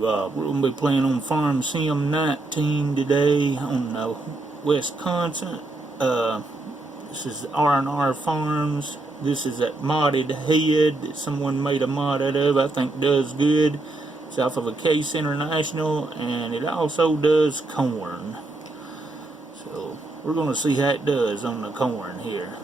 We're going to be playing on Farm Sim 19 today on Wisconsin. This is R&R Farms. This is that modded head that someone made a mod out of. I think does good. It's off of a Case International, and it also does corn. So we're going to see how it does on the corn here.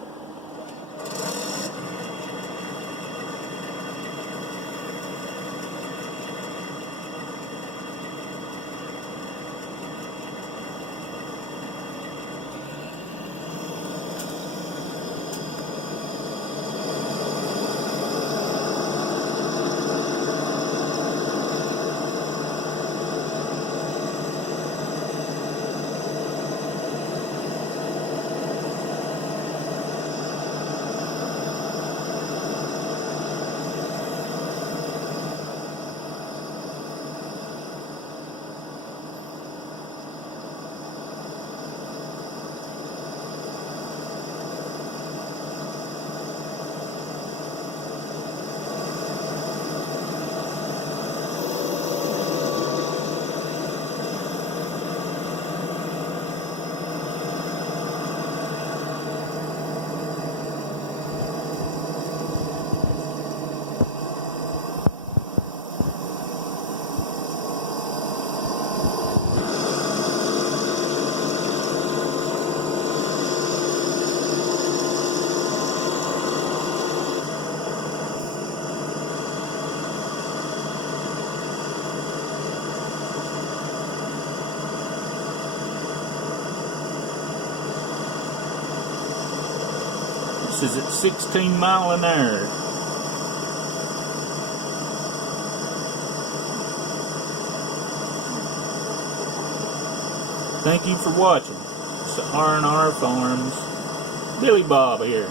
This is at 16 miles an hour. Thank you for watching. It's R&R Farms. Billy Bob here.